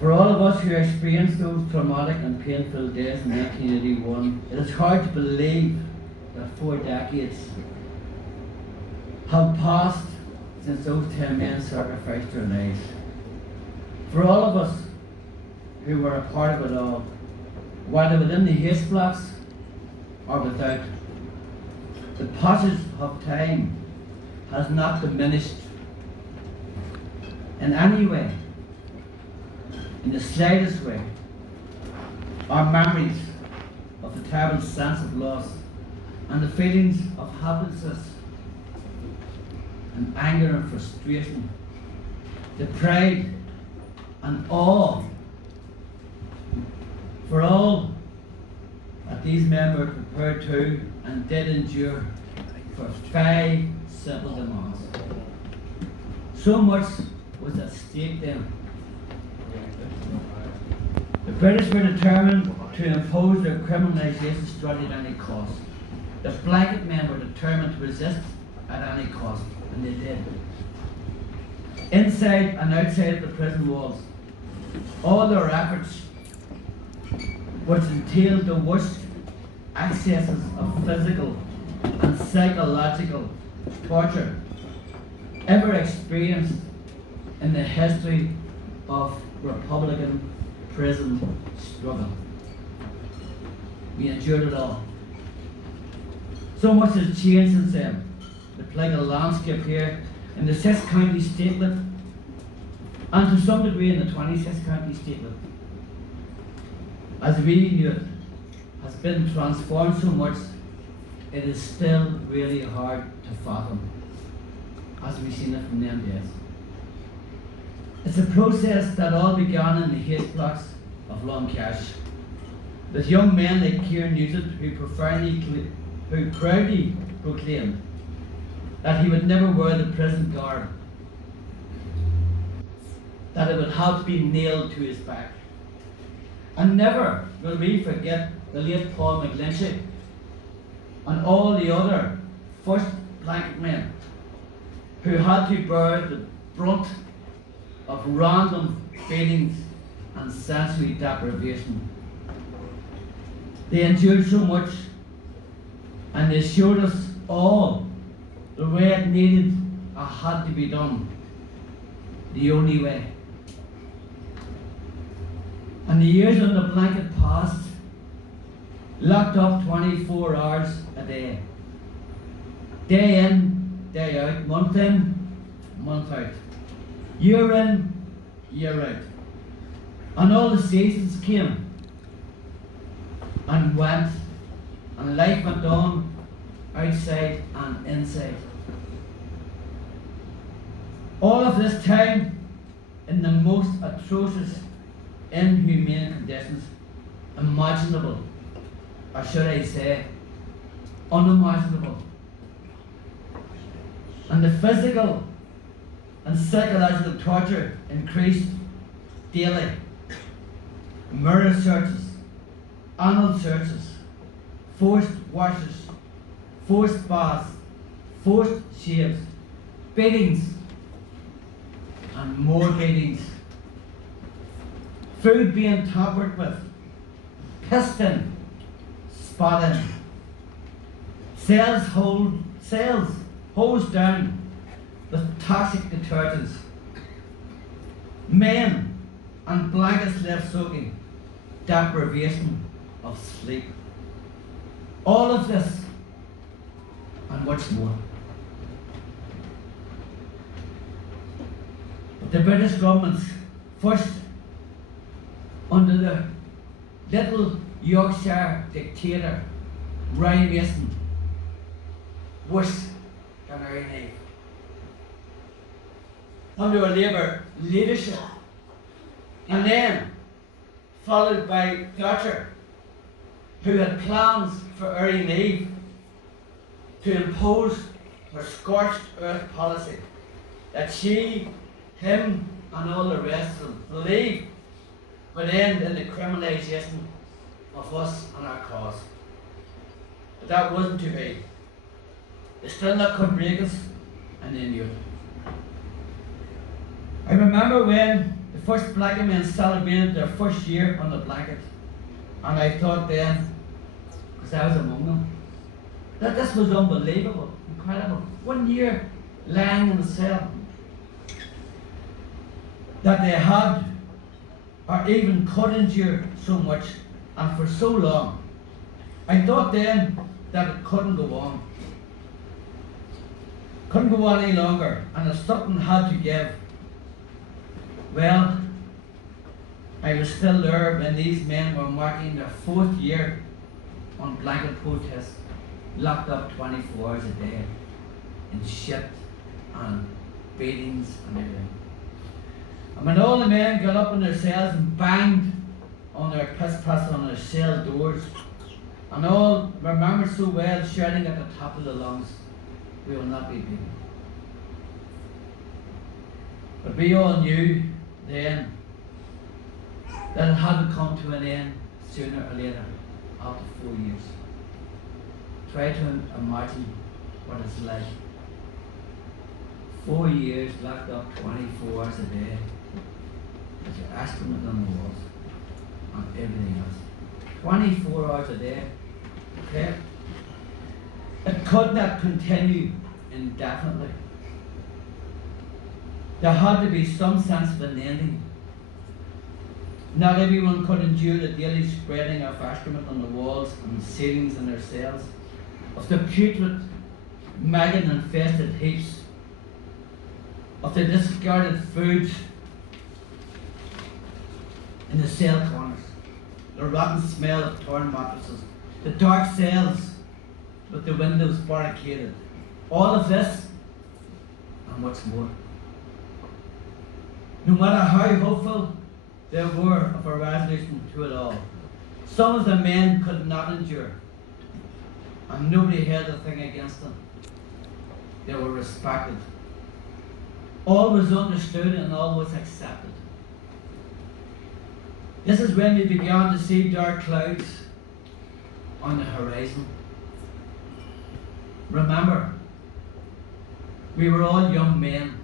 For all of us who experienced those traumatic and painful days in 1981, it is hard to believe that 4 decades have passed since those 10 men sacrificed their lives. For all of us who were a part of it all, whether within the haste blocks or without, the passage of time has not diminished in any way, in the slightest way, our memories of the terrible sense of loss and the feelings of helplessness and anger and frustration, the pride and awe for all that these men were prepared to and did endure for 5 simple demands. So much was at stake then. The British were determined to impose their criminalisation strategy at any cost. The blanket men were determined to resist at any cost, and they did. Inside and outside of the prison walls, all their efforts, which entailed the worst excesses of physical and psychological torture ever experienced in the history of Republican prison struggle. We endured it all. So much has changed since then. The political landscape here in the 6th county statelet, and to some degree in the 26th county statelet, as we knew it, has been transformed so much, it is still really hard to fathom, as we've seen it from them days. It's a process that all began in the hate blocks of Longcash, with young men like Kieran Nugent who proudly proclaimed that he would never wear the prison garb, that it would have to be nailed to his back. And never will we forget the late Paul McGlinchey and all the other first blanket men who had to bear the brunt of random feelings and sensory deprivation. They endured so much, and they showed us all the way it needed or had to be done, the only way. And the years on the blanket passed, locked up 24 hours a day. Day in, day out, month in, month out. Year in, year out. And all the seasons came and went, and life went on outside and inside. All of this time in the most atrocious, inhumane conditions imaginable, or should I say, unimaginable. And the physical and psychological torture increased daily. Mirror searches, anal searches, forced washes, forced baths, forced shaves, beatings, and more beatings. Food being tampered with, pissed in, spat in, cells hosed down with toxic detergents, men and blankets left soaking, deprivation of sleep. All of this and much more. But the British government, first under the little Yorkshire dictator, Ryan Mason, worse than Harry Nave. Under a Labour leadership, and then followed by Thatcher, who had plans for early leave to impose her scorched earth policy that she, him and all the rest of them believed would end in the criminalisation of us and our cause. But that wasn't to be. They still not could break us, and they knew it. I remember when the first black men celebrated their first year on the blanket. And I thought then, because I was among them, that this was unbelievable, incredible. 1 year lying in the cell. That they had, or even could endure so much and for so long. I thought then that it couldn't go on. Couldn't go on any longer, and if something had to give, well, I was still there when these men were marking their 4th year on blanket protest, locked up 24 hours a day, in shit and beatings and everything. And when all the men got up in their cells and banged on their piss-pass on their cell doors, and all remember so well shouting at the top of the lungs, "We will not be beaten." But we all knew then that it had to come to an end sooner or later, after 4 years. Try to imagine what it's like. 4 years locked up 24 hours a day, with your excrement on the walls and everything else. 24 hours a day. Okay? It could not continue indefinitely. There had to be some sense of an ending. Not everyone could endure the daily spreading of excrement on the walls and ceilings in their cells, of the putrid, maggot-infested heaps, of the discarded food in the cell corners, the rotten smell of torn mattresses, the dark cells with the windows barricaded. All of this and much more. No matter how hopeful they were of a resolution to it all, some of the men could not endure, and nobody held a thing against them. They were respected. All was understood and all was accepted. This is when we began to see dark clouds on the horizon. Remember, we were all young men.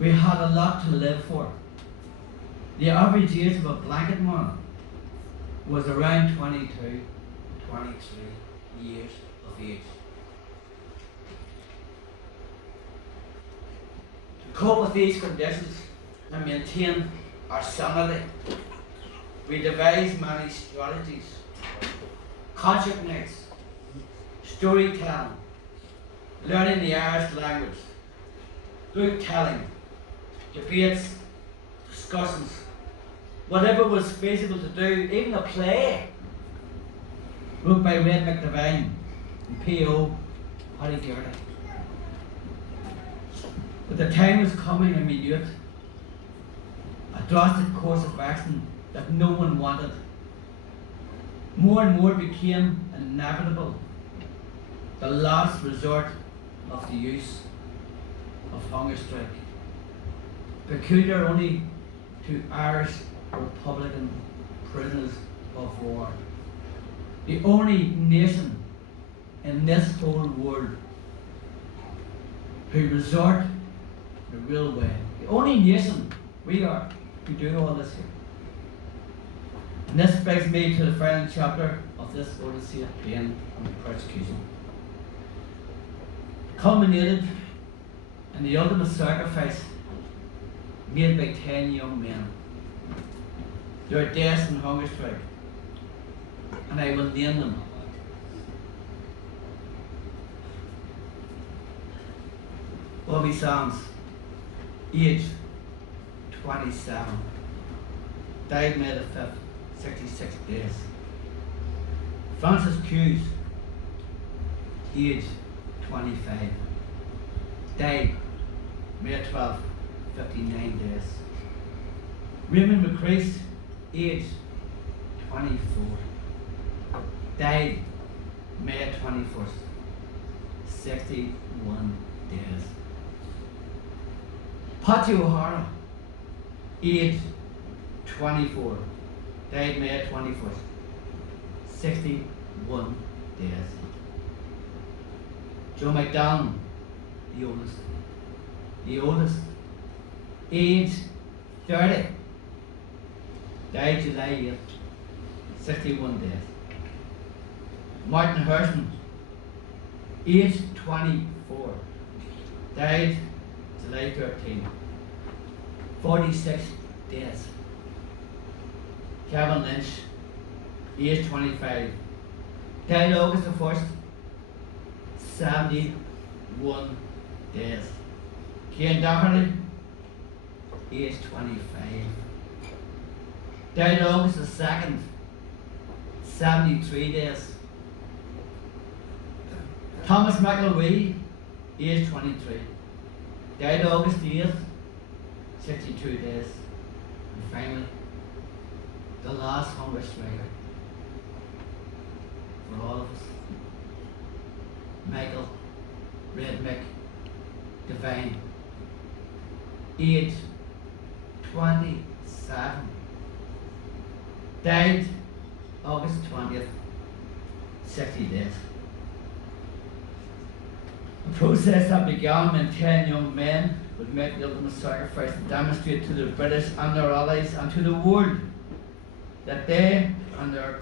We had a lot to live for. The average age of a blanket man was around 22, 23 years of age. To cope with these conditions and maintain our sanity, we devised many strategies: concert nights, storytelling, learning the Irish language, book telling, debates, discussions, whatever was feasible to do, even a play wrote by Red McDivine and P.O. Harry Garrett. But the time was coming and we knew it. A drastic course of action that no one wanted. More and more became inevitable. The last resort of the use of hunger strike, peculiar only to Irish Republican prisoners of war. The only nation in this whole world who resort the real way. The only nation we are who do all this here. And this brings me to the final chapter of this Odyssey of pain and persecution. Culminated in the ultimate sacrifice made by 10 young men. Their deaths in hunger strike. And I will name them. Bobby Sands, age 27, died May the 5th, 66 days. Francis Hughes, age 25, died May 12th, 59 days. Raymond McCreast, age 24, died May 21st, 61 days. Patty O'Hara, age 24, died May 21st, 61 days. Joe McDonald, the oldest, age 30. Died July 8th, 61 days. Martin Hershman, age 24. Died July 13th, 46 days. Kevin Lynch, age 25. Died August the 1st, 71 days. Kane Doherty, age 25. Died August the 2nd, 73 days. Thomas McElwee, age 23. Died August the 8th, 62 days. And finally, the last hunger striker for all of us, Michael Redmick Devine, age 27. Died August 20th, 60 days. A process that began when 10 young men would make the ultimate sacrifice to demonstrate to the British and their allies and to the world that they and their